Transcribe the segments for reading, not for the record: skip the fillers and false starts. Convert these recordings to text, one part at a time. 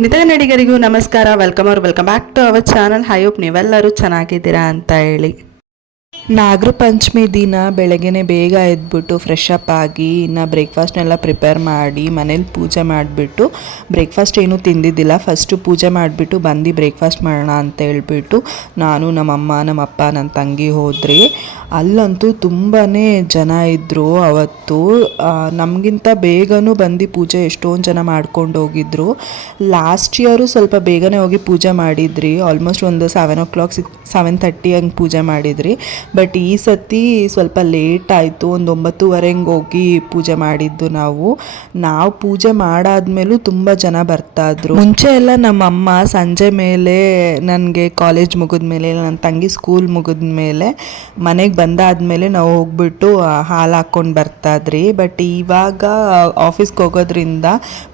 ಕುಣಿತ ಕನ್ನಡಿಗರಿಗೂ ನಮಸ್ಕಾರ. Welcome back to our channel. I hope ನೀವೆಲ್ಲರೂ ಚೆನ್ನಾಗಿದ್ದೀರಾ ಅಂತ ಹೇಳಿ. ನಾಗರ ಪಂಚಮಿ ದಿನ ಬೆಳಗ್ಗೆನೆ ಬೇಗ ಎದ್ಬಿಟ್ಟು ಫ್ರೆಶ್ ಅಪ್ ಆಗಿ ಇನ್ನು ಬ್ರೇಕ್ಫಾಸ್ಟ್ನೆಲ್ಲ ಪ್ರಿಪೇರ್ ಮಾಡಿ ಮನೇಲಿ ಪೂಜೆ ಮಾಡಿಬಿಟ್ಟು, ಬ್ರೇಕ್ಫಾಸ್ಟ್ ಏನೂ ತಿಂದಿದ್ದಿಲ್ಲ, ಫಸ್ಟು ಪೂಜೆ ಮಾಡಿಬಿಟ್ಟು ಬಂದು ಬ್ರೇಕ್ಫಾಸ್ಟ್ ಮಾಡೋಣ ಅಂತ ಹೇಳ್ಬಿಟ್ಟು ನಾನು ನಮ್ಮಮ್ಮ ನಮ್ಮಪ್ಪ ನನ್ನ ತಂಗಿ ಹೋದ್ರಿ. ಅಲ್ಲಂತೂ ತುಂಬಾ ಜನ ಇದ್ದರು ಅವತ್ತು. ನಮಗಿಂತ ಬೇಗನೂ ಬಂದು ಪೂಜೆ ಎಷ್ಟೊಂದು ಜನ ಮಾಡ್ಕೊಂಡು ಹೋಗಿದ್ರು. ಲಾಸ್ಟ್ ಇಯರು ಸ್ವಲ್ಪ ಬೇಗನೆ ಹೋಗಿ ಪೂಜೆ ಮಾಡಿದ್ರಿ, ಆಲ್ಮೋಸ್ಟ್ ಒಂದು 7:00 7:30 ಹಂಗೆ ಪೂಜೆ ಮಾಡಿದ್ರಿ. ಬಟ್ ಈ ಸತಿ ಸ್ವಲ್ಪ ಲೇಟ್ ಆಯಿತು, ಒಂದು 9:30 ಹೋಗಿ ಪೂಜೆ ಮಾಡಿದ್ದು. ನಾವು ಪೂಜೆ ಮಾಡಾದ್ಮೇಲೂ ತುಂಬ ಜನ ಬರ್ತಾಯಿದ್ರು. ಮುಂಚೆ ಎಲ್ಲ ನಮ್ಮಮ್ಮ ಸಂಜೆ ಮೇಲೆ ನನಗೆ ಕಾಲೇಜ್ ಮುಗಿದ್ಮೇಲೆ ನನ್ನ ತಂಗಿ ಸ್ಕೂಲ್ ಮುಗಿದ್ಮೇಲೆ ಮನೆಗೆ ಬಂದಾದಮೇಲೆ ನಾವು ಹೋಗ್ಬಿಟ್ಟು ಹಾಲು ಹಾಕ್ಕೊಂಡು ಬರ್ತಾಯಿದ್ರಿ. ಬಟ್ ಇವಾಗ ಆಫೀಸ್ಗೆ ಹೋಗೋದ್ರಿಂದ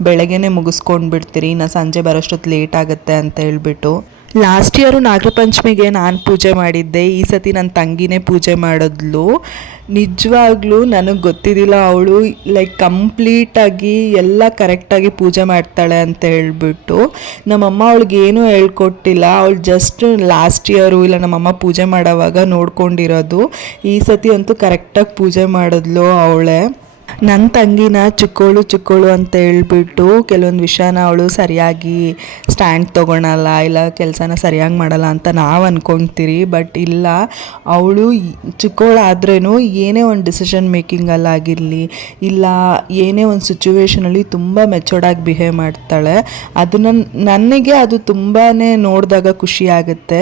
ಬೆಳಗ್ಗೆನೇ ಮುಗಿಸ್ಕೊಂಡು ಬಿಡ್ತೀರಿ, ನಾ ಸಂಜೆ ಬರೋಷ್ಟೊತ್ತು ಲೇಟ್ ಆಗುತ್ತೆ ಅಂತ ಹೇಳ್ಬಿಟ್ಟು. ಲಾಸ್ಟ್ ಇಯರು ನಾಗರ ಪಂಚಮಿಗೆ ನಾನು ಪೂಜೆ ಮಾಡಿದ್ದೆ, ಈ ಸತಿ ನನ್ನ ತಂಗಿನೇ ಪೂಜೆ ಮಾಡಿದ್ಲು. ನಿಜವಾಗ್ಲೂ ನನಗೆ ಗೊತ್ತಿದ್ದಿಲ್ಲ ಅವಳು ಕಂಪ್ಲೀಟಾಗಿ ಎಲ್ಲ ಕರೆಕ್ಟಾಗಿ ಪೂಜೆ ಮಾಡ್ತಾಳೆ ಅಂತ ಹೇಳ್ಬಿಟ್ಟು. ನಮ್ಮಮ್ಮ ಅವಳಿಗೆ ಏನೂ ಹೇಳ್ಕೊಟ್ಟಿಲ್ಲ, ಅವಳು ಜಸ್ಟ್ ಲಾಸ್ಟ್ ಇಯರು ಇಲ್ಲ ನಮ್ಮಮ್ಮ ಪೂಜೆ ಮಾಡೋವಾಗ ನೋಡ್ಕೊಂಡಿರೋದು. ಈ ಸತಿ ಅಂತೂ ಕರೆಕ್ಟಾಗಿ ಪೂಜೆ ಮಾಡಿದ್ಲು ಅವಳೇ. ನನ್ನ ತಂಗಿನ ಚಿಕ್ಕೋಳು ಅಂತ ಹೇಳ್ಬಿಟ್ಟು ಕೆಲವೊಂದು ವಿಷಯನ ಅವಳು ಸರಿಯಾಗಿ ಸ್ಟ್ಯಾಂಡ್ ತೊಗೊಳಲ್ಲ, ಇಲ್ಲ ಕೆಲಸನ ಸರಿಯಾಗಿ ಮಾಡಲ್ಲ ಅಂತ ನಾವು ಅಂದ್ಕೊಳ್ತೀರಿ. ಬಟ್ ಇಲ್ಲ, ಅವಳು ಚಿಕ್ಕೋಳಾದ್ರೂ ಏನೇ ಒಂದು ಡಿಸಿಷನ್ ಮೇಕಿಂಗಲ್ಲಾಗಿರಲಿ, ಇಲ್ಲ ಏನೇ ಒಂದು ಸಿಚುವೇಷನಲ್ಲಿ ತುಂಬ ಮೆಚೂರ್ಡಾಗಿ ಬಿಹೇವ್ ಮಾಡ್ತಾಳೆ. ಅದನ್ನು ನನಗೆ ಅದು ತುಂಬಾ ನೋಡಿದಾಗ ಖುಷಿ ಆಗುತ್ತೆ.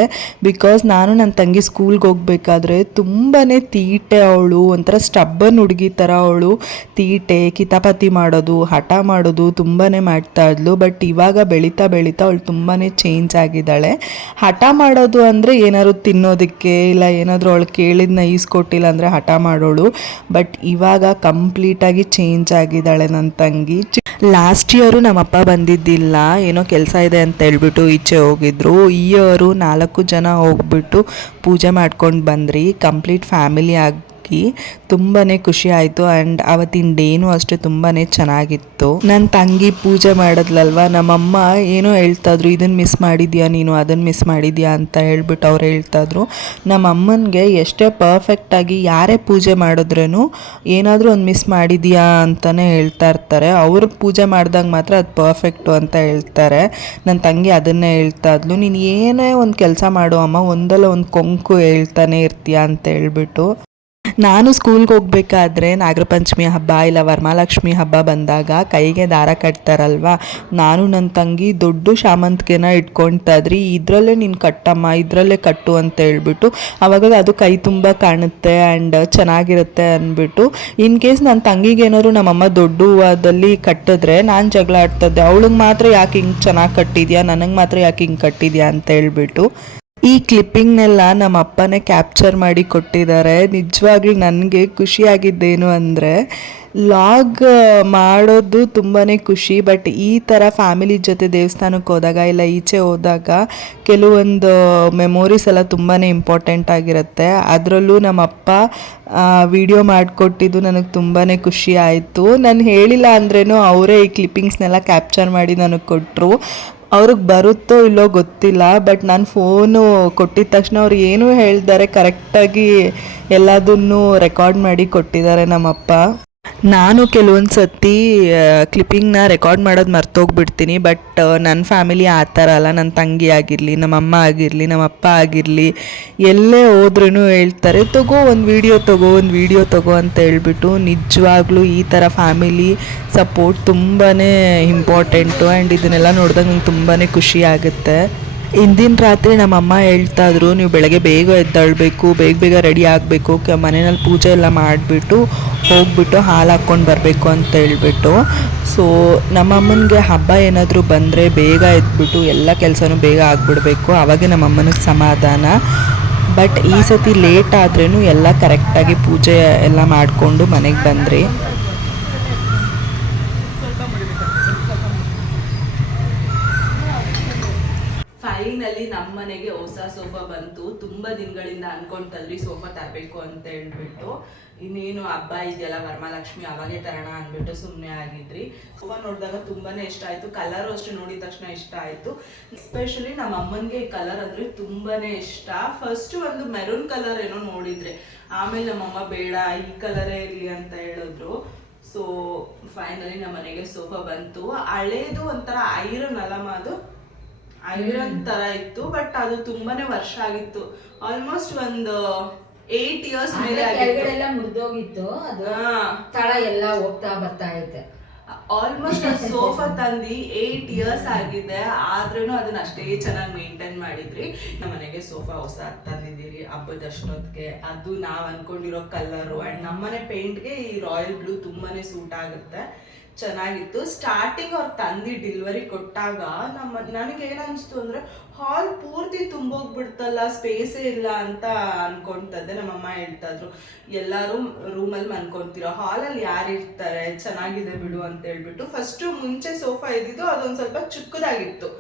ಬಿಕಾಸ್ ನಾನು ನನ್ನ ತಂಗಿ ಸ್ಕೂಲ್ಗೆ ಹೋಗ್ಬೇಕಾದ್ರೆ ತುಂಬಾ ತೀಟೆ ಅವಳು, ಒಂಥರ ಸ್ಟಬ್ಬನ್ ಹುಡುಗಿ ಥರ ಅವಳು. ತೀಟೆ, ಕಿತಾಪತಿ ಮಾಡೋದು, ಹಠ ಮಾಡೋದು ತುಂಬಾ ಮಾಡ್ತಾ ಇದ್ಲು. ಬಟ್ ಇವಾಗ ಬೆಳೀತಾ ಅವಳು ತುಂಬಾ ಚೇಂಜ್ ಆಗಿದ್ದಾಳೆ. ಹಠ ಮಾಡೋದು ಅಂದರೆ ಏನಾದ್ರು ತಿನ್ನೋದಕ್ಕೆ, ಇಲ್ಲ ಏನಾದರೂ ಅವಳು ಕೇಳಿದ್ನ ಈಸ್ಕೊಟ್ಟಿಲ್ಲ ಅಂದರೆ ಹಠ ಮಾಡೋಳು. ಬಟ್ ಇವಾಗ ಕಂಪ್ಲೀಟಾಗಿ ಚೇಂಜ್ ಆಗಿದ್ದಾಳೆ ನನ್ನ ತಂಗಿ. ಲಾಸ್ಟ್ ಇಯರು ನಮ್ಮಪ್ಪ ಬಂದಿದ್ದಿಲ್ಲ, ಏನೋ ಕೆಲಸ ಇದೆ ಅಂತ ಹೇಳ್ಬಿಟ್ಟು ಈಚೆ ಹೋಗಿದ್ರು. ಈ ಇಯರು 4 ಜನ ಹೋಗ್ಬಿಟ್ಟು ಪೂಜೆ ಮಾಡ್ಕೊಂಡು ಬಂದ್ರಿ, ಕಂಪ್ಲೀಟ್ ಫ್ಯಾಮಿಲಿ ಆಗಿ. ತುಂಬಾ ಖುಷಿ ಆಯಿತು. ಆ್ಯಂಡ್ ಅವತ್ತಿನ ಡೇನೂ ಅಷ್ಟೇ ತುಂಬಾ ಚೆನ್ನಾಗಿತ್ತು. ನನ್ನ ತಂಗಿ ಪೂಜೆ ಮಾಡಿದ್ಲಲ್ವ, ನಮ್ಮಮ್ಮ ಏನೋ ಹೇಳ್ತಾಯಿದ್ರು, ಇದನ್ನು ಮಿಸ್ ಮಾಡಿದ್ಯಾ ನೀನು, ಅದನ್ನು ಮಿಸ್ ಮಾಡಿದ್ಯಾ ಅಂತ ಹೇಳ್ಬಿಟ್ಟು ಅವ್ರು ಹೇಳ್ತಾಯಿದ್ರು. ನಮ್ಮಮ್ಮನಿಗೆ ಎಷ್ಟೇ ಪರ್ಫೆಕ್ಟಾಗಿ ಯಾರೇ ಪೂಜೆ ಮಾಡಿದ್ರೂ ಏನಾದರೂ ಒಂದು ಮಿಸ್ ಮಾಡಿದ್ಯಾ ಅಂತಲೇ ಹೇಳ್ತಾ ಇರ್ತಾರೆ. ಅವರು ಪೂಜೆ ಮಾಡಿದಾಗ ಮಾತ್ರ ಅದು ಪರ್ಫೆಕ್ಟು ಅಂತ ಹೇಳ್ತಾರೆ. ನನ್ನ ತಂಗಿ ಅದನ್ನೇ ಹೇಳ್ತಾ ಇದ್ಲು, ನೀನು ಏನೇ ಒಂದು ಕೆಲಸ ಮಾಡು ಅಮ್ಮ, ಒಂದಲ್ಲ ಒಂದು ಕೊಂಕು ಹೇಳ್ತಾನೆ ಇರ್ತೀಯ ಅಂತ ಹೇಳ್ಬಿಟ್ಟು. ನಾನು ಸ್ಕೂಲ್ಗೆ ಹೋಗ್ಬೇಕಾದ್ರೆ ನಾಗರ ಪಂಚಮಿ ಹಬ್ಬ ಇಲ್ಲ ವರಮಹಾಲಕ್ಷ್ಮಿ ಹಬ್ಬ ಬಂದಾಗ ಕೈಗೆ ದಾರ ಕಟ್ತಾರಲ್ವ, ನಾನು ನನ್ನ ತಂಗಿ ದೊಡ್ಡ ಶಾಮಂತಿಗೆನ ಇಟ್ಕೊಳ್ತಾಯಿದ್ರಿ. ಇದರಲ್ಲೇ ನೀನು ಕಟ್ಟಮ್ಮ, ಇದರಲ್ಲೇ ಕಟ್ಟು ಅಂತ ಹೇಳ್ಬಿಟ್ಟು. ಆವಾಗ ಅದು ಕೈ ತುಂಬ ಕಾಣುತ್ತೆ ಆ್ಯಂಡ್ ಚೆನ್ನಾಗಿರುತ್ತೆ ಅಂದ್ಬಿಟ್ಟು. ಇನ್ ಕೇಸ್ ನನ್ನ ತಂಗಿಗೆ ಏನಾದ್ರು ನಮ್ಮಮ್ಮ ದೊಡ್ಡ ಹೂವದಲ್ಲಿ ಕಟ್ಟಿದ್ರೆ ನಾನು ಜಗಳ ಆಡ್ತಿದ್ದೆ, ಅವಳಿಗೆ ಮಾತ್ರ ಯಾಕೆ ಹಿಂಗೆ ಚೆನ್ನಾಗಿ ಕಟ್ಟಿದ್ಯಾ, ನನಗೆ ಮಾತ್ರ ಯಾಕೆ ಹಿಂಗೆ ಕಟ್ಟಿದ್ಯಾ ಅಂತ ಹೇಳ್ಬಿಟ್ಟು. ಈ ಕ್ಲಿಪ್ಪಿಂಗ್ನೆಲ್ಲ ನಮ್ಮ ಅಪ್ಪನೇ ಕ್ಯಾಪ್ಚರ್ ಮಾಡಿ ಕೊಟ್ಟಿದ್ದಾರೆ. ನಿಜವಾಗ್ಲೂ ನನಗೆ ಖುಷಿಯಾಗಿದ್ದೇನು ಅಂದರೆ, ಲಾಗ್ ಮಾಡೋದು ತುಂಬಾ ಖುಷಿ. ಬಟ್ ಈ ಥರ ಫ್ಯಾಮಿಲಿ ಜೊತೆ ದೇವಸ್ಥಾನಕ್ಕೆ ಹೋದಾಗ ಇಲ್ಲ ಈಚೆ ಹೋದಾಗ ಕೆಲವೊಂದು ಮೆಮೊರೀಸ್ ಎಲ್ಲ ತುಂಬಾ ಇಂಪಾರ್ಟೆಂಟ್ ಆಗಿರುತ್ತೆ. ಅದರಲ್ಲೂ ನಮ್ಮಪ್ಪ ವಿಡಿಯೋ ಮಾಡಿಕೊಟ್ಟಿದ್ದು ನನಗೆ ತುಂಬಾ ಖುಷಿ ಆಯಿತು. ನಾನು ಹೇಳಿಲ್ಲ ಅಂದ್ರೂ ಅವರೇ ಈ ಕ್ಲಿಪ್ಪಿಂಗ್ಸ್ನೆಲ್ಲ ಕ್ಯಾಪ್ಚರ್ ಮಾಡಿ ನನಗೆ ಕೊಟ್ಟರು. ಅವ್ರಿಗೆ ಬರುತ್ತೋ ಇಲ್ಲೋ ಗೊತ್ತಿಲ್ಲ, ಬಟ್ ನಾನು ಫೋನು ಕೊಟ್ಟಿದ ತಕ್ಷಣ ಅವ್ರು ಏನೂ ಹೇಳ್ತಾರೆ ಕರೆಕ್ಟಾಗಿ ಎಲ್ಲದನ್ನೂ ರೆಕಾರ್ಡ್ ಮಾಡಿ ಕೊಟ್ಟಿದ್ದಾರೆ ನಮ್ಮಪ್ಪ. ನಾನು ಕೆಲವೊಂದು ಸತಿ ಕ್ಲಿಪ್ಪಿಂಗ್ನ ರೆಕಾರ್ಡ್ ಮಾಡೋದು ಮರ್ತೋಗ್ಬಿಡ್ತೀನಿ. ಬಟ್ ನನ್ನ ಫ್ಯಾಮಿಲಿ ಆ ಥರ ಅಲ್ಲ. ನನ್ನ ತಂಗಿ ಆಗಿರಲಿ, ನಮ್ಮಮ್ಮ ಆಗಿರಲಿ, ನಮ್ಮಪ್ಪ ಆಗಿರಲಿ, ಎಲ್ಲೇ ಹೋದ್ರೂ ಹೇಳ್ತಾರೆ, ಒಂದು ವಿಡಿಯೋ ತಗೋ ಅಂತ ಹೇಳ್ಬಿಟ್ಟು. ನಿಜವಾಗ್ಲೂ ಈ ಥರ ಫ್ಯಾಮಿಲಿ ಸಪೋರ್ಟ್ ತುಂಬಾ ಇಂಪಾರ್ಟೆಂಟು. ಆ್ಯಂಡ್ ಇದನ್ನೆಲ್ಲ ನೋಡಿದಾಗ ನಂಗೆ ತುಂಬಾ ಖುಷಿ ಆಗುತ್ತೆ. ಇಂದಿನ ರಾತ್ರಿ ನಮ್ಮಮ್ಮ ಹೇಳ್ತಾಯಿದ್ರು, ನೀವು ಬೆಳಗ್ಗೆ ಬೇಗ ಎದ್ದೇಳಬೇಕು, ಬೇಗ ರೆಡಿ ಆಗಬೇಕು, ಮನೆಯಲ್ಲಿ ಪೂಜೆ ಎಲ್ಲ ಮಾಡಿಬಿಟ್ಟು ಹೋಗ್ಬಿಟ್ಟು ಹಾಲು ಹಾಕ್ಕೊಂಡು ಬರಬೇಕು ಅಂತ ಹೇಳ್ಬಿಟ್ಟು. ಸೊ ನಮ್ಮಮ್ಮನಿಗೆ ಹಬ್ಬ ಏನಾದರೂ ಬಂದರೆ ಬೇಗ ಎದ್ಬಿಟ್ಟು ಎಲ್ಲ ಕೆಲಸನೂ ಬೇಗ ಆಗಿಬಿಡ್ಬೇಕು, ಆವಾಗ ನಮ್ಮಮ್ಮನಿಗೆ ಸಮಾಧಾನ. ಬಟ್ ಈ ಸತಿ ಲೇಟ್ ಆದ್ರೂ ಎಲ್ಲ ಕರೆಕ್ಟಾಗಿ ಪೂಜೆ ಎಲ್ಲ ಮಾಡಿಕೊಂಡು ಮನೆಗೆ ಬಂದ್ರಿ. ಫೈನಲಿ ನಮ್ಮ ಮನೆಗೆ ಹೊಸ ಸೋಫಾ ಬಂತು. ತುಂಬಾ ದಿನಗಳಿಂದ ಅನ್ಕೊಂತಲ್ರಿ ಸೋಫಾ ತರಬೇಕು ಅಂತ ಹೇಳ್ಬಿಟ್ಟು. ಇನ್ನೇನು ಹಬ್ಬ ಇದೆಯಲ್ಲ ವರಮಹಾಲಕ್ಷ್ಮಿ, ಅವಾಗೇ ತರೋಣ ಅಂದ್ಬಿಟ್ಟು ಸುಮ್ಮನೆ ಆಗಿದ್ರಿ. ಸೋಫಾ ನೋಡಿದಾಗ ತುಂಬಾನೇ ಇಷ್ಟ ಆಯ್ತು. ಕಲರ್ ಅಷ್ಟೇ ನೋಡಿದ ತಕ್ಷಣ ಇಷ್ಟ ಆಯ್ತು. ಎಸ್ಪೆಷಲಿ ನಮ್ಮ ಅಮ್ಮನಿಗೆ ಈ ಕಲರ್ ಅಂದ್ರೆ ತುಂಬಾನೇ ಇಷ್ಟ. ಫಸ್ಟ್ ಒಂದು ಮೆರೂನ್ ಕಲರ್ ಏನೋ ನೋಡಿದ್ರೆ, ಆಮೇಲೆ ನಮ್ಮಮ್ಮ ಬೇಡ ಈ ಕಲರೇ ಇರ್ಲಿ ಅಂತ ಹೇಳಿದ್ರು. ಸೊ ಫೈನಲಿ ನಮ್ಮ ಮನೆಗೆ ಸೋಫಾ ಬಂತು. ಹಳೇದು ಒಂಥರ ಐರನ್ ಅಲ್ಲಮ್ಮ, ಅದು ಐರನ್ ತರ ಇತ್ತು, ಬಟ್ ಅದು ತುಂಬಾನೇ ವರ್ಷ ಆಗಿತ್ತು. ಆಲ್ಮೋಸ್ಟ್ ಒಂದು 8 years ಮೇಲೆ ಕೆಳಗಡೆಲ್ಲ ಮುರಿದೋಗಿತ್ತು. ಅದು ತಳ ಎಲ್ಲ ಹೋಗ್ತಾ ಬರ್ತಾ ಐತೆ. ಆಲ್ಮೋಸ್ಟ್ ಸೋಫಾ ತಂದಿ 8 years ಆಗಿದೆ. ಆದ್ರೂ ಅದನ್ನ ಅಷ್ಟೇ ಚೆನ್ನಾಗಿ ಮೇಂಟೈನ್ ಮಾಡಿದ್ರಿ. ನಮ್ಮ ಮನೆಗೆ ಸೋಫಾ ಹೊಸ ತಂದಿದ್ದೀರಿ ಹಬ್ಬದಷ್ಟೊತ್ತಿಗೆ. ಅದು ನಾವ್ ಅನ್ಕೊಂಡಿರೋ ಕಲರು ಅಂಡ್ ನಮ್ಮನೆ ಪೇಂಟ್ಗೆ ಈ ರಾಯಲ್ ಬ್ಲೂ ತುಂಬಾನೇ ಸೂಟ್ ಆಗುತ್ತೆ. ಚೆನ್ನಾಗಿತ್ತು. ಸ್ಟಾರ್ಟಿಂಗ್ ಅವ್ರು ತಂದು ಡೆಲಿವರಿ ಕೊಟ್ಟಾಗ ನನಗೆ ಏನನ್ನಿಸ್ತು ಅಂದ್ರೆ ಹಾಲ್ ಪೂರ್ತಿ ತುಂಬೋಗ್ಬಿಡ್ತಲ್ಲ, ಸ್ಪೇಸೇ ಇಲ್ಲ ಅಂತ ಅನ್ಕೊಂತದ್ದೆ. ನಮ್ಮಮ್ಮ ಹೇಳ್ತಾ ಇದ್ರು, ಎಲ್ಲರೂ ರೂಮಲ್ಲಿ ಮನ್ಕೊಂತೀರೋ, ಹಾಲಲ್ಲಿ ಯಾರು ಇರ್ತಾರೆ, ಚೆನ್ನಾಗಿದೆ ಬಿಡು ಅಂತ ಹೇಳ್ಬಿಟ್ಟು. ಫಸ್ಟ್ ಮುಂಚೆ ಸೋಫಾ ಇದ್ದಿದ್ದು ಅದೊಂದು ಸ್ವಲ್ಪ ಚಿಕ್ಕದಾಗಿತ್ತು.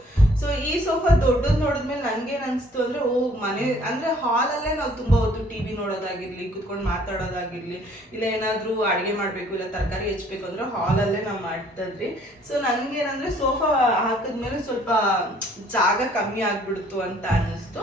ಸೊ ಈ ಸೋಫಾ ದೊಡ್ಡದು ನೋಡಿದ್ಮೇಲೆ ನನ್ಗೇನ್ ಅನ್ಸ್ತು ಅಂದ್ರೆ, ಮನೆ ಅಂದ್ರೆ ಹಾಲಲ್ಲೇ ನಾವು ತುಂಬಾ ಹೊತ್ತು ಟಿವಿ ನೋಡೋದಾಗಿರ್ಲಿ, ಕುತ್ಕೊಂಡು ಮಾತಾಡೋದಾಗಿರ್ಲಿ, ಇಲ್ಲ ಏನಾದ್ರೂ ಅಡುಗೆ ಮಾಡ್ಬೇಕು, ಇಲ್ಲ ತರಕಾರಿ ಹೆಚ್ಚಬೇಕು ಅಂದ್ರೆ ಹಾಲಲ್ಲೇ ನಾವು ಮಾಡ್ತಿದ್ರಿ. ಸೊ ನನ್ಗೇನಂದ್ರೆ ಸೋಫಾ ಹಾಕಿದ್ಮೇಲೆ ಸ್ವಲ್ಪ ಜಾಗ ಕಮ್ಮಿ ಆಗ್ಬಿಡ್ತು ಅಂತ ಅನ್ನಿಸ್ತು.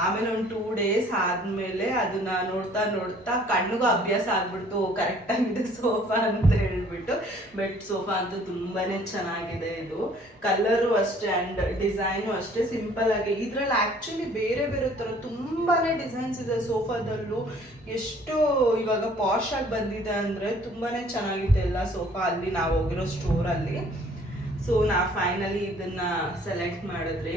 ಆಮೇಲೆ ಒಂದು 2 days ಆದ್ಮೇಲೆ ಅದನ್ನ ನೋಡ್ತಾ ನೋಡ್ತಾ ಕಣ್ಣಿಗೂ ಅಭ್ಯಾಸ ಆಗ್ಬಿಡ್ತು, ಕರೆಕ್ಟ್ ಆಗಿದೆ ಸೋಫಾ ಅಂತ ಹೇಳ್ಬಿಟ್ಟು. ಬಟ್ ಸೋಫಾ ಅಂತೂ ತುಂಬಾನೇ ಚೆನ್ನಾಗಿದೆ. ಇದು ಕಲರು ಅಷ್ಟೇ ಅಂಡ್ ಡಿಸೈನು ಅಷ್ಟೇ ಸಿಂಪಲ್ ಆಗಿ. ಇದ್ರಲ್ಲಿ ಆಕ್ಚುಲಿ ಬೇರೆ ಬೇರೆ ತರ ತುಂಬಾನೇ ಡಿಸೈನ್ಸ್ ಇದೆ ಸೋಫಾದಲ್ಲೂ. ಎಷ್ಟು ಇವಾಗ ಪಾಶ್ ಆಗಿ ಬಂದಿದೆ ಅಂದ್ರೆ ತುಂಬಾನೇ ಚೆನ್ನಾಗಿದೆ ಎಲ್ಲ ಸೋಫಾ ಅಲ್ಲಿ ನಾವು ಹೋಗಿರೋ ಸ್ಟೋರ್ ಅಲ್ಲಿ. ಸೊ ನಾ ಫೈನಲಿ ಇದನ್ನ ಸೆಲೆಕ್ಟ್ ಮಾಡಿದ್ರಿ.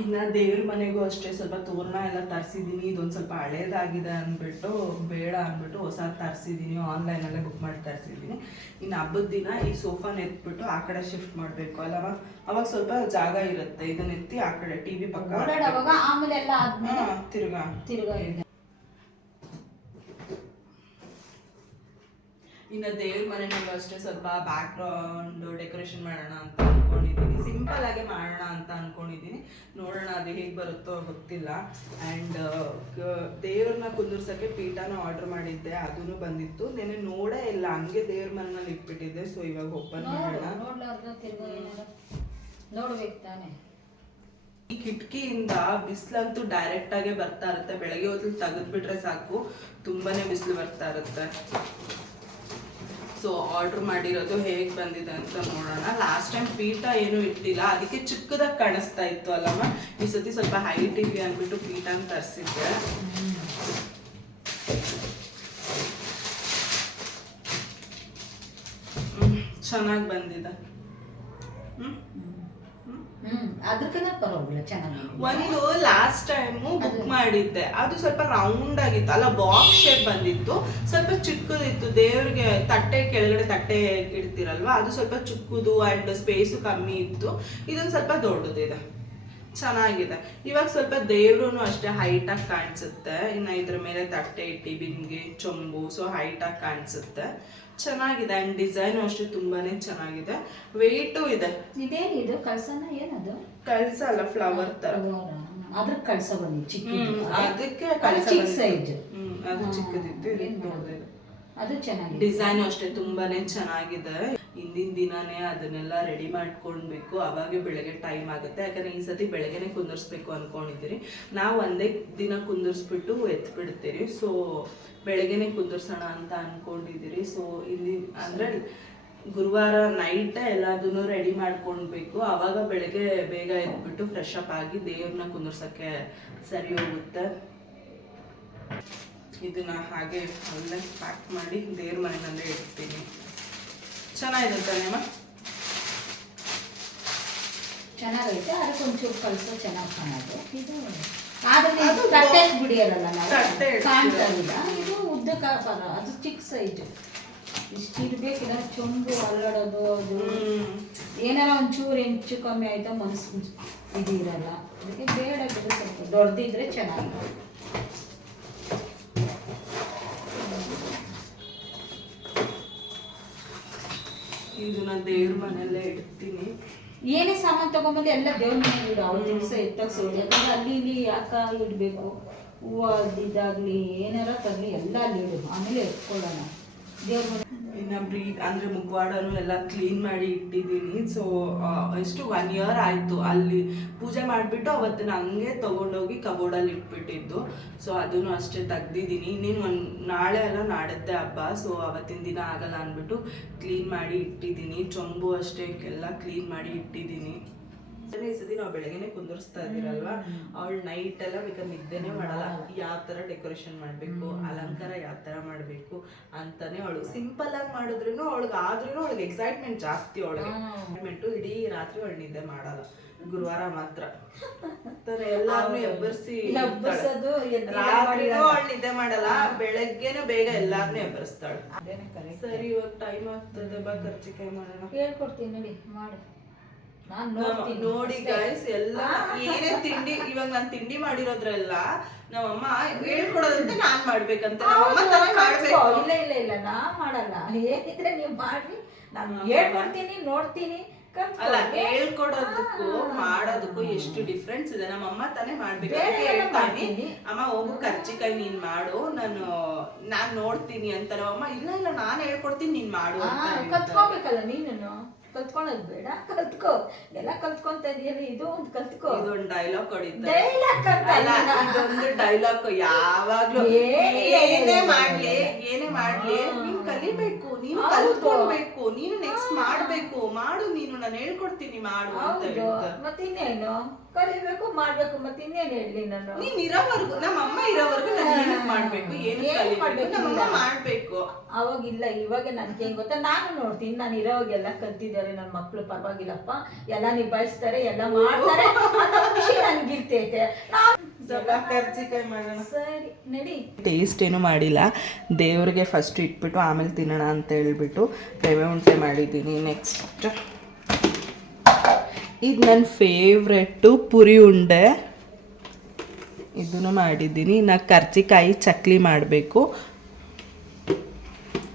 ಇನ್ನು ದೇವ್ರ ಮನೆಗೂ ಅಷ್ಟೇ ಸ್ವಲ್ಪ ತೋರಣ ಎಲ್ಲ ತರಿಸಿದ್ದೀನಿ. ಇದೊಂದು ಸ್ವಲ್ಪ ಹಳೇದಾಗಿದೆ ಅಂದ್ಬಿಟ್ಟು ಬೇಡ ಅಂದ್ಬಿಟ್ಟು ಹೊಸ ತರಿಸಿದ್ದೀನಿ. ಆನ್ಲೈನಲ್ಲೇ ಬುಕ್ ಮಾಡಿ ತರಿಸಿದ್ದೀನಿ. ಇನ್ನು ಹಬ್ಬದ ದಿನ ಈ ಸೋಫಾನ ಎತ್ಬಿಟ್ಟು ಆ ಕಡೆ ಶಿಫ್ಟ್ ಮಾಡಬೇಕು ಅಲ್ಲವಾ, ಅವಾಗ ಸ್ವಲ್ಪ ಜಾಗ ಇರುತ್ತೆ. ಇದನ್ನ ಎತ್ತಿ ಆ ಕಡೆ ಟಿವಿ ಪಕ್ಕ ತಿರ್ಗಾ ಇನ್ನು ದೇವ್ರ ಮನೆಯಲ್ಲೂ ಅಷ್ಟೇ ಸ್ವಲ್ಪ ಬ್ಯಾಕ್ ಗ್ರೌಂಡ್ ಡೆಕೋರೇಷನ್ ಮಾಡೋಣ ಅಂತ ಅನ್ಕೊಂಡಿದ್ದೀನಿ. ಸಿಂಪಲ್ ಆಗಿ ಮಾಡೋಣ ಅಂತ ಅನ್ಕೊಂಡಿದ್ದೀನಿ. ನೋಡೋಣ ಅದು ಹೇಗೆ ಬರುತ್ತೋ ಗೊತ್ತಿಲ್ಲ. ಆ್ಯಂಡ್ ದೇವ್ರನ್ನ ಕುಂದಿರ್ಸೋಕ್ಕೆ ಪೀಠನ ಆರ್ಡರ್ ಮಾಡಿದ್ದೆ, ಅದೂ ಬಂದಿತ್ತು. ನೆನೆ ನೋಡೇ ಇಲ್ಲ, ಹಂಗೆ ದೇವ್ರ ಮನೆಯಲ್ಲಿ ಇಟ್ಬಿಟ್ಟಿದ್ದೆ. ಸೊ ಇವಾಗ ಓಪನ್ ಮಾಡೋಣ. ನೋಡ್ಬೇಕು ತಾನೆ. ಈ ಕಿಟಕಿಯಿಂದ ಬಿಸಿಲಂತೂ ಡೈರೆಕ್ಟ್ ಆಗೇ ಬರ್ತಾ ಇರುತ್ತೆ. ಬೆಳಗ್ಗೆ ಹೊತ್ತು ತೆಗೆದ್ಬಿಟ್ರೆ ಸಾಕು, ತುಂಬಾನೇ ಬಿಸಿಲು ಬರ್ತಾ ಇರುತ್ತೆ. ಸೊ ಆರ್ಡರ್ ಮಾಡಿರೋದು ಹೇಗೆ ಬಂದಿದೆ ಅಂತ ನೋಡೋಣ. ಲಾಸ್ಟ್ ಟೈಮ್ ಪೀಠ ಏನು ಇಟ್ಟಿಲ್ಲ, ಅದಕ್ಕೆ ಚಿಕ್ಕದಾಗಿ ಕಾಣಿಸ್ತಾ ಇತ್ತು ಅಲ್ಲಮ್ಮ. ಈ ಸತಿ ಸ್ವಲ್ಪ ಹೈಟ್ ಇರಲಿ ಅಂದ್ಬಿಟ್ಟು ಪೀಠನ ತರಿಸಿದ್ದೆ. ಚೆನ್ನಾಗಿ ಬಂದಿದೆ. ಒಂದು ಲಾಸ್ಟ್ ಟೈಮು ಬುಕ್ ಮಾಡಿದ್ದೆ, ಅದು ಸ್ವಲ್ಪ ರೌಂಡ್ ಆಗಿತ್ತು ಅಲ್ಲ, ಬಾಕ್ಸ್ ಶೇಪ್ ಬಂದಿತ್ತು. ಸ್ವಲ್ಪ ಚಿಕ್ಕದಿತ್ತು. ದೇವ್ರಿಗೆ ತಟ್ಟೆ ಕೆಳಗಡೆ ತಟ್ಟೆ ಇಡ್ತಿರಲ್ವಾ, ಅದು ಸ್ವಲ್ಪ ಚಿಕ್ಕದು ಅಂಡ್ ಸ್ಪೇಸು ಕಮ್ಮಿ ಇತ್ತು. ಇದೊಂದು ಸ್ವಲ್ಪ ದೊಡ್ಡದಿದೆ, ಚೆನ್ನಾಗಿದೆ. ಇವಾಗ ಸ್ವಲ್ಪ ದೇವ್ರು ಅಷ್ಟೇ ಹೈಟಾಗಿ ಕಾಣಿಸುತ್ತೆ. ಇನ್ನು ಇದ್ರ ಮೇಲೆ ತಟ್ಟೆ ಇಟ್ಟು ಬಿನ್ಗೆ ಚೊಂಬು, ಸೊ ಹೈಟಾಗಿ ಕಾಣಿಸುತ್ತೆ. ಚೆನ್ನಾಗಿದೆ ಅಂಡ್ ಡಿಸೈನು ಅಷ್ಟೇ ತುಂಬಾನೇ ಚೆನ್ನಾಗಿದೆ. ವೆಯ್ಟು ಇದೆ. ಇದೇನಿದು ಕಳಸನ? ಏನದು ಕಳಸ ಅಲ್ಲ, ಫ್ಲವರ್ ತರ. ಅದ್ರ ಕಳಸ ಬಂದಿದೆ ಚಿಕ್ಕ, ಅದಕ್ಕೆ ಚಿಕ್ಕ ಸೈಜ್. ಅದು ಚಿಕ್ಕದಿತ್ತು, ಅದು ಚೆನ್ನಾಗಿದೆ. ಡಿಸೈನು ಅಷ್ಟೇ ತುಂಬಾನೇ ಚೆನ್ನಾಗಿದೆ. ಹಿಂದಿನ ದಿನಾನೇ ಅದನ್ನೆಲ್ಲ ರೆಡಿ ಮಾಡ್ಕೊಳ್ಬೇಕು, ಅವಾಗೆ ಬೆಳಗ್ಗೆ ಟೈಮ್ ಆಗುತ್ತೆ. ಯಾಕಂದ್ರೆ ಈ ಸತಿ ಬೆಳಗ್ಗೆನೆ ಕುಂದರ್ಸ್ಬೇಕು ಅನ್ಕೊಂಡಿದ್ದೀರಿ. ನಾವು ಒಂದೇ ದಿನ ಕುಂದರ್ಸ್ಬಿಟ್ಟು ಎತ್ಬಿಡ್ತೀರಿ. ಸೊ ಬೆಳಗ್ಗೆನೆ ಕುಂದರ್ಸೋಣ ಅಂತ ಅನ್ಕೊಂಡಿದ್ದೀರಿ. ಸೊ ಇಲ್ಲಿ ಅಂದ್ರೆ ಗುರುವಾರ ನೈಟ್ ಎಲ್ಲದನ್ನು ರೆಡಿ ಮಾಡ್ಕೊಳ್ಬೇಕು. ಆವಾಗ ಬೆಳಗ್ಗೆ ಬೇಗ ಎದ್ಬಿಟ್ಟು ಫ್ರೆಶ್ ಅಪ್ ಆಗಿ ದೇವ್ರನ್ನ ಕುಂದರ್ಸಕ್ಕೆ ಸರಿ ಹೋಗುತ್ತೆ. ಇದನ್ನ ಹಾಗೆ ಅಲ್ಲೇ ಪ್ಯಾಕ್ ಮಾಡಿ ದೇವ್ರ ಮನೆಯಲ್ಲೇ ಇಡ್ತೀನಿ. ಚೆನ್ನಾಗಿದೆ ತಾನೇಮ್ಮ? ಚೆನ್ನಾಗೈತೆ. ಅದಕ್ಕೆ ಒಂಚೂರು ಕಳಿಸೋ ಚೆನ್ನಾಗಿ ಕಾಣೋದು. ಇದು ಆದ್ರೆ ತಟ್ಟೆ ಬಿಡಿಯಲ್ಲ ನಾವು ಕಾಣ್ತಾ ಇಲ್ಲ. ಇದು ಉದ್ದಕ್ಕೆ ಬರ, ಅದು ಚಿಕ್ಕ ಸೈಜು. ಇಷ್ಟು ಇರ್ಬೇಕಿಲ್ಲ. ಚೊಂಬು ಅಲ್ಲಾಡೋದು, ಅದು ಏನಾರ ಒಂಚೂರು ಹೆಚ್ಚು ಕಮ್ಮಿ ಆಯ್ತಾ ಮನಸ್ಸು ಇದಿರಲ್ಲ. ಅದಕ್ಕೆ ಬೇಡ ಬಿಡು, ಸ್ವಲ್ಪ ದೊಡ್ಡದಿದ್ರೆ ಚೆನ್ನಾಗಿದೆ. ಇದನ್ನ ದೇವ್ರ ಮನೆಯಲ್ಲೇ ಇಡ್ತೀನಿ. ಏನೇ ಸಾಮಾನು ತಗೊಂಬಂದು ಎಲ್ಲ ದೇವ್ರ ಮನೆಗೆ ಇಡು. ಅವ್ರ ದಿವಸ ಎತ್ತಕ್ಸೋದು, ಯಾಕಂದ್ರೆ ಅಲ್ಲಿ ಇಲ್ಲಿ ಯಾಕ ಇಡಬೇಕು. ಹೂವು ಇದಾಗಲಿ ಏನಾರ ತರಲಿ ಎಲ್ಲ ಅಲ್ಲಿ ಇಡು, ಆಮೇಲೆ ಎತ್ಕೊಳ್ಳೋಣ ದೇವ್ರ ಮನೆ. ಇನ್ನು ಅಂದರೆ ಮುಖವಾಡನು ಎಲ್ಲ ಕ್ಲೀನ್ ಮಾಡಿ ಇಟ್ಟಿದ್ದೀನಿ. ಸೊ ಎಷ್ಟು 1 year ಆಯಿತು ಅಲ್ಲಿ ಪೂಜೆ ಮಾಡಿಬಿಟ್ಟು ಅವತ್ತಿನ ಹಂಗೆ ತೊಗೊಂಡೋಗಿ ಕಬೋರ್ಡಲ್ಲಿ ಇಟ್ಬಿಟ್ಟಿದ್ದು. ಸೊ ಅದನ್ನು ಅಷ್ಟೇ ತೆಗ್ದಿದ್ದೀನಿ. ಇನ್ನೇನು ನಾಳೆ ಅಲ್ಲ ನಾಡದ್ದೇ ಹಬ್ಬ, ಸೊ ಅವತ್ತಿನ ದಿನ ಆಗಲ್ಲ ಅಂದ್ಬಿಟ್ಟು ಕ್ಲೀನ್ ಮಾಡಿ ಇಟ್ಟಿದ್ದೀನಿ. ಚೊಂಬು ಅಷ್ಟೇ ಎಲ್ಲ ಕ್ಲೀನ್ ಮಾಡಿ ಇಟ್ಟಿದ್ದೀನಿ. ಈ ಸತಿ ನಾವು ಬೆಳಗ್ಗೆನೆ ಕುಂದರ್ಸ್ತಾ ಇದ್ದೀರಲ್ವಾ, ಅವಳು ನೈಟ್ ಎಲ್ಲ ಬೇಕಾದ್ರೆ ನಿದ್ದೆನೆ ಮಾಡಲ್ಲ. ಯಾವ ತರ ಡೆಕೋರೇಷನ್ ಮಾಡ್ಬೇಕು, ಅಲಂಕಾರ ಯಾವ ತರ ಮಾಡ್ಬೇಕು ಅಂತಾನೆ ಅವಳು ಸಿಂಪಲ್ ಆಗಿ ಮಾಡಿದ್ರು ಅವಳಿಗೆ ಅವಳಿಗೆ ಎಕ್ಸೈಟ್ಮೆಂಟ್ ಜಾಸ್ತಿ. ಅವಳಿಗೆ ಇಡೀ ರಾತ್ರಿ ಅವಳು ನಿದ್ದೆ ಮಾಡಲ್ಲ, ಗುರುವಾರ ಮಾತ್ರ ಎಲ್ಲಾರನ್ನೂ ಎಬ್ಬರಿಸಿ ರಾತ್ರಿನೂ ಅವಳು ನಿದ್ದೆ ಮಾಡಲ್ಲ, ಬೆಳಗ್ಗೆನೂ ಬೇಗ ಎಲ್ಲಾರನ್ನೂ ಎಬ್ಬರಿಸ್ತಾಳೆ. ಸರಿ ಇವಾಗ ಟೈಮ್ ಆಗ್ತದೆ, ಬಾ ಕರ್ಚಿಕಾಯಿ ಮಾಡೋಣ. ಹೇಳ್ಕೊಡ್ತೀನಿ ನೋಡಿ, ಮಾಡು. ನೋಡಿ ಗೈಸ್, ಎಲ್ಲ ಏನೇ ತಿಂಡಿ ಇವಾಗ ನಾನು ತಿಂಡಿ ಮಾಡಿರೋದ್ರೆಲ್ಲ ನಮ್ಮಮ್ಮ ಹೇಳ್ಕೊಡೋದಂತೆ ನಾನ್ ಮಾಡ್ಬೇಕಂತ. ಇಲ್ಲ ಇಲ್ಲ ಇಲ್ಲ, ನಾ ಮಾಡಲ್ಲ. ಏನಿದ್ರೆ ನೀವು ಮಾಡ್ರಿ, ನಾನು ಹೇಳ್ಕೊಡ್ತೀನಿ, ನೋಡ್ತೀನಿ. ಅಲ್ಲ, ಹೇಳ್ಕೊಡೋದಕ್ಕೂ ಮಾಡೋದಕ್ಕೂ ಎಷ್ಟು ಡಿಫ್ರೆನ್ಸ್ ಇದೆ. ನಮ್ಮಮ್ಮ ತಾನೇ ಮಾಡ್ಬೇಕು ಹೇಳ್ತಾನೆ, ಅಮ್ಮ ಹೋಗು ಕರ್ಚಿಕಾಯಿ ನೀನ್ ಮಾಡು, ನಾನ್ ನೋಡ್ತೀನಿ ಅಂತ. ನಮ್ಮಮ್ಮ ಇಲ್ಲ ಇಲ್ಲ ನಾನ್ ಹೇಳ್ಕೊಡ್ತೀನಿ, ನೀನ್ ಮಾಡು ಅಂತ. ಕಲ್ತ್ಕೋಬೇಕಲ್ಲ ನೀನು, ಕಲ್ತ್ಕೊಳ್ಳೋದು ಬೇಡ, ಕಲ್ತ್ಕೋ. ಎಲ್ಲ ಕಲ್ತ್ಕೊಂತ ಇದೆಯಲ್ಲ, ಇದು ಒಂದು ಕಲ್ತ್ಕೋ. ಇದೊಂದು ಡೈಲಾಗ್ ಹೊಡಿತಾರೆ, ಇದೊಂದು ಡೈಲಾಗ್ ಯಾವಾಗ್ಲೂ. ಏನೇ ಮಾಡ್ಲಿ ನೀನ್ ಕಲಿಬೇಕು, ನೀನು ಕಲ್ತ್ಕೊಳ್ಬೇಕು, ನೀನು ನೆಕ್ಸ್ಟ್ ಮಾಡ್ಬೇಕು, ಮಾಡು ನೀನು, ನಾನು ಹೇಳ್ಕೊಡ್ತೀನಿ ಮಾಡು ಅಂತ ಹೇಳ್ತಾರೆ. ಮತ್ತಿನ್ನೇನು ಕಲಿಬೇಕು, ಮಾಡ್ಬೇಕು, ಮತ್ತಿನ್ನೇನು ಹೇಳಿ ನಾನು. ನೀನ್ ಇರೋವರೆಗೂ, ನಮ್ಮಮ್ಮ ಇರೋವರೆಗೂ ನಾನು ಮಾಡ್ಬೇಕು, ಏನು ಮಾಡ್ಬೇಕು, ನಮ್ಮಮ್ಮ ಮಾಡ್ಬೇಕು. ಅವಾಗಿಲ್ಲ, ಇವಾಗ ನನ್ಗೆ ಹೆಂಗ್ ಗೊತ್ತಾ, ನಾನು ನೋಡ್ತೀನಿ, ನಾನು ಇರೋವಾಗೆಲ್ಲ ಕಲ್ತಿದ್ದಾರೆ ನನ್ನ ಮಕ್ಳು. ಪರವಾಗಿಲ್ಲಪ್ಪ, ಎಲ್ಲ ನಿಭಾಯಿಸ್ತಾರೆ, ಎಲ್ಲ ಮಾಡ್ತಾರೆ, ಖುಷಿ ನನ್ಗಿರ್ತೈತೆ. ಕರ್ಜಿಕಾಯಿ ಮಾಡೋಣ. ಸರಿ ನಡಿ. ಟೇಸ್ಟ್ ಏನು ಮಾಡಿಲ್ಲ, ದೇವ್ರಿಗೆ ಫಸ್ಟ್ ಇಟ್ಬಿಟ್ಟು ಆಮೇಲೆ ತಿನ್ನೋಣ ಅಂತ ಹೇಳ್ಬಿಟ್ಟು ರವೆ ಉಂಡೆ ಮಾಡಿದ್ದೀನಿ. ನೆಕ್ಸ್ಟ್ ಇದು ನನ್ನ ಫೇವ್ರೆಟ್ಟು ಪುರಿ ಉಂಡೆ, ಇದನ್ನು ಮಾಡಿದ್ದೀನಿ. ನಾ ಕರ್ಜಿಕಾಯಿ ಚಕ್ಲಿ ಮಾಡಬೇಕು,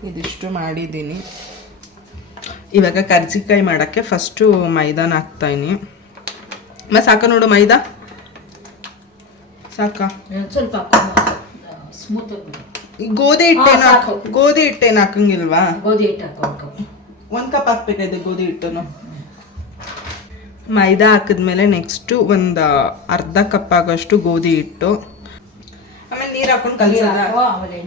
ಇದಿಷ್ಟು ಮಾಡಿದ್ದೀನಿ. ಇವಾಗ ಕರ್ಜಿಕಾಯಿ ಮಾಡೋಕ್ಕೆ ಫಸ್ಟು ಮೈದಾನ ಹಾಕ್ತಾಯಿನಿ. ಸಾಕ ನೋಡು, ಮೈದಾ ಸಾಕ, ಸ್ವಲ್ಪ ಸ್ಮೂತ್. ಗೋಧಿ ಹಿಟ್ಟೇನು ಹಾಕಂಗಿಲ್ವಾ? ಗೋಧಿ ಹಿಟ್ಟು ಹಾಕೋ, 1 ಕಪ್ ಹಾಕ್ಬೇಕಾಯ್ತು ಗೋಧಿ ಹಿಟ್ಟನ್ನು. ಮೈದಾ ಹಾಕಿದ್ಮೇಲೆ ನೆಕ್ಸ್ಟು ಒಂದು ಅರ್ಧ ಕಪ್ ಆಗೋಷ್ಟು ಗೋಧಿ ಹಿಟ್ಟು, ಆಮೇಲೆ ನೀರು ಹಾಕೊಂಡು ಕಲ್ಸೋದ. ಆಮೇಲೆ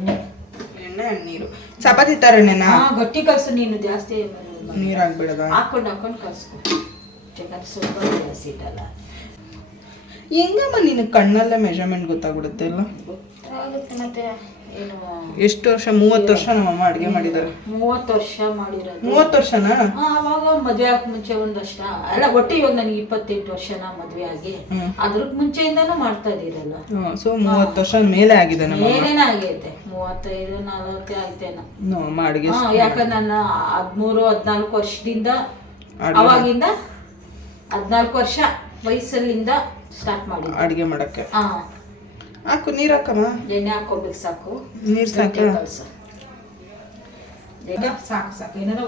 ಎಣ್ಣೆ ನೀರು, ಚಪಾತಿ ತರ ಎಣ್ಣೆನಾ? ಗಟ್ಟಿ ಕಲ್ಸು, ನೀನು ಜಾಸ್ತಿ ನೀರು ಹಾಕ್ಬಿಡೋದ? ಹಾಕೊಂಡು ಕಲ್ಸ್ಕೊ, ಸ್ವಲ್ಪ ಜಾಸ್ತಿ ಇಟ್ಟಲ್ಲ. ಹೆಂಗಮ್ಮ ನೀನು ಕಣ್ಣಲ್ಲೇ ಮೆಜರ್ಮೆಂಟ್ ಗೊತ್ತಾಗ್ಬಿಡುತ್ತೆ ಎಲ್ಲ? ಮತ್ತೆ ಏನು, ಎಷ್ಟು ವರ್ಷ? 30 ವರ್ಷ ನಮ್ಮಮ್ಮ ಅಡುಗೆ ಮಾಡಿದ್ದಾರೆ. 30 ವರ್ಷ ಮಾಡಿರೋದು. 30 ವರ್ಷನಾ? ಅವಾಗ ಮದುವೆ ಆಗ ಮುಂಚೆ ಒಂದಷ್ಟ ಎಲ್ಲ ಒಟ್ಟು. ಇವಾಗ ನನಗೆ 28 ವರ್ಷನ ಮದುವೆ ಆಗಿ, ಅದ್ರ ಮುಂಚೆಯಿಂದಾನು ಮಾಡ್ತಾ ಇದೀರಲ್ಲ. ಸೊ 30 ವರ್ಷ ಮೇಲೆ ಆಗಿದೆ ನಮ್ಮ. ಏನೇನ ಆಗೈತೆ, 35 40 ಆಯ್ತೇನೋ ನಮ್ಮ ಅಡುಗೆ. ಯಾಕಂದ್ರೆ ನಾನು 13-14 ವರ್ಷದಿಂದ, ಅವಾಗಿಂದ 14 ವರ್ಷ ವಯಸ್ಸಲ್ಲಿಂದ ಸ್ಟಾರ್ಟ್ ಮಾಡಿ ಅಡುಗೆ ಮಾಡಕ್ಕೆ. ಹಾಕು, ನೀರು ಹಾಕಮ್ಮ. ಎಣ್ಣೆ ಹಾಕೋಬೇಕು, ಸಾಕು ನೀರು ಸಾಕು. ಸಾಕು ಏನಾರ.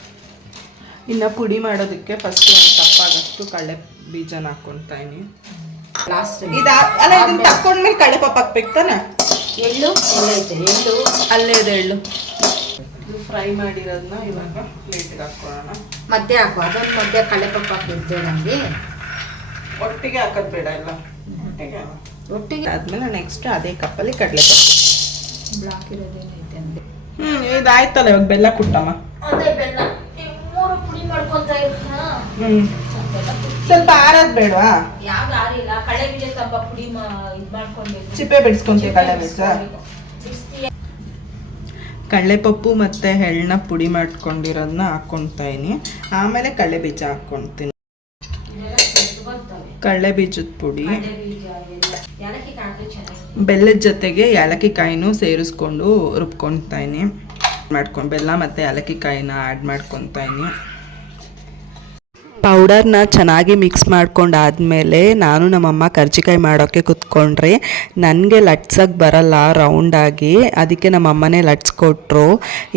ಇನ್ನು ಪುಡಿ ಮಾಡೋದಕ್ಕೆ ಫಸ್ಟ್ 1 ಕಪ್ ಆಗಷ್ಟು ಕಡಲೆ ಬೀಜನ ಹಾಕ್ಕೊತಾ ಇದೀನಿ. ಲಾಸ್ಟ್ ಅಲ್ಲ, ಇದನ್ನ ತಕ್ಕೊಂಡ್ಮೇಲೆ ಕಡಲೆ ಪಪ್ಪ ಹಾಕ್ಬೇಕು ತಾನೆ? ಎಳ್ಳು ಐತೆ, ಎಳ್ಳು ಅಲ್ಲೇ ಇದೆ ಎಳ್ಳು. ಫ್ರೈ ಮಾಡಿರೋದನ್ನ ಇವಾಗ ಪ್ಲೇಟಿಗೆ ಹಾಕ್ಕೊಳ್ಳೋಣ. ಮಧ್ಯೆ ಹಾಕುವ, ಅದೊಂದು ಮಧ್ಯೆ ಕಡಲೆ ಪಪ್ಪ ಹಾಕಿದ್ದೆ ನನಗೆ. ಒಟ್ಟಿಗೆ ಹಾಕೋದು ಬೇಡ, ಎಲ್ಲ ಒಟ್ಟಿಗೆ ಆದ್ಮೇಲೆ ನೆಕ್ಸ್ಟ್ ಅದೇ ಕಪ್ಪಲ್ಲಿ ಕಡಲೆಪಪ್ಪು. ಬ್ಲಾಕ್ ಇರೋದೇನೈತೆ ಅಂದ್ರೆ ಇದಾಯ್ತಲ್ಲ. ಇವಾಗ ಬೆಲ್ಲ ಕುಟ್ಟಮ್ಮ. ಅದೇ ಬೆಲ್ಲ 3 ಪುಡಿ ಮಾಡ್ಕೊಂತಾ ಇರ್ತಾ. ಸ್ವಲ್ಪ ಆರದ್ ಬೇಡವಾ? ಯಾವ್ದು ಆರಿಲ್ಲ, ಕಡಲೆ ಬೀಜ ಸ್ವಲ್ಪ ಪುಡಿ ಇದು ಮಾಡ್ಕೊಂಡಿರ್ತೀನಿ. ಚಿಪ್ಪೆ ಬಿಡಿಸ್ಕೊಂತೀವಿ ಕಡಲೆ ಬೀಜ. ಕಡಲೆಪಪ್ಪು ಮತ್ತು ಎಳ್ಳನ್ನ ಪುಡಿ ಮಾಡ್ಕೊಂಡಿರೋದನ್ನ ಹಾಕ್ಕೊತಾ ಇದೀನಿ. ಆಮೇಲೆ ಕಡಲೆ ಬೀಜ ಹಾಕ್ಕೊತೀನಿ. ಕಡಲೆ ಬೀಜದ ಪುಡಿ, ಬೆಲ್ಲದ ಜೊತೆಗೆ ಏಲಕ್ಕಿ ಕಾಯಿನೂ ಸೇರಿಸ್ಕೊಂಡು ರುಬ್ಕೊತಾ ಇದೀನಿ. ಬೆಲ್ಲ ಮತ್ತು ಏಲಕ್ಕಿ ಕಾಯಿನ ಆ್ಯಡ್ ಮಾಡ್ಕೊತಾ ಇದೀನಿ. ಪೌಡರ್ನ ಚೆನ್ನಾಗಿ ಮಿಕ್ಸ್ ಮಾಡ್ಕೊಂಡಾದಮೇಲೆ ನಾನು ನಮ್ಮಮ್ಮ ಕರ್ಜಿಕಾಯಿ ಮಾಡೋಕ್ಕೆ ಕೂತ್ಕೊಂಡ್ರೆ ನನಗೆ ಲಟ್ಸಕ್ಕೆ ಬರಲ್ಲ ರೌಂಡಾಗಿ, ಅದಕ್ಕೆ ನಮ್ಮಮ್ಮನೇ ಲಟ್ಸ್ಕೊಟ್ರು.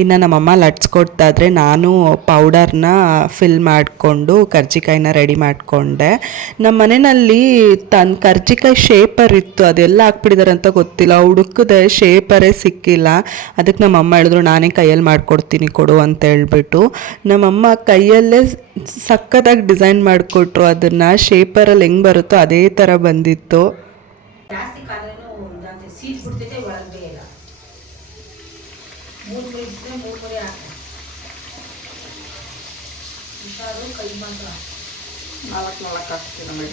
ಇನ್ನು ನಮ್ಮಮ್ಮ ಲಟ್ಸ್ಕೊಡ್ತಾಯಿದ್ರೆ ನಾನು ಪೌಡರ್ನ ಫಿಲ್ ಮಾಡಿಕೊಂಡು ಕರ್ಜಿಕಾಯಿನ ರೆಡಿ ಮಾಡಿಕೊಂಡೆ. ನಮ್ಮ ಮನೆಯಲ್ಲಿ ಕರ್ಜಿಕಾಯಿ ಶೇಪರ್ ಇತ್ತು, ಅದೆಲ್ಲ ಹಾಕ್ಬಿಟ್ಟಿದ್ದಾರೆ ಅಂತ ಗೊತ್ತಿಲ್ಲ, ಹುಡುಕಿದೆ ಶೇಪರೇ ಸಿಕ್ಕಿಲ್ಲ. ಅದಕ್ಕೆ ನಮ್ಮಮ್ಮ ಹೇಳಿದ್ರು ನಾನೇ ಕೈಯಲ್ಲಿ ಮಾಡ್ಕೊಡ್ತೀನಿ ಕೊಡು ಅಂತ ಹೇಳ್ಬಿಟ್ಟು ನಮ್ಮಮ್ಮ ಕೈಯಲ್ಲೇ ಸಖತ್ತಾಗಿ ಡಿಸೈನ್ ಮಾಡಿಕೊಟ್ರು. ಅದನ್ನು ಶೇಪರಲ್ಲಿ ಹೆಂಗೆ ಬರುತ್ತೋ ಅದೇ ಥರ ಬಂದಿತ್ತು. ಜಾಸ್ತಿ ಕಾದ್ರೂ ಸೀಟ್ ಬಿಡ್ತೈತೆ, ಒಳಗೆ ಬೇಯಲ್ಲ. 3 ಮುರಿ ಇದ್ರೆ 3 ಮುರಿ ಹಾಕಿ ಕೈ ಮಾತ್ರ 4 ಹಾಕ್ತೀನಿ.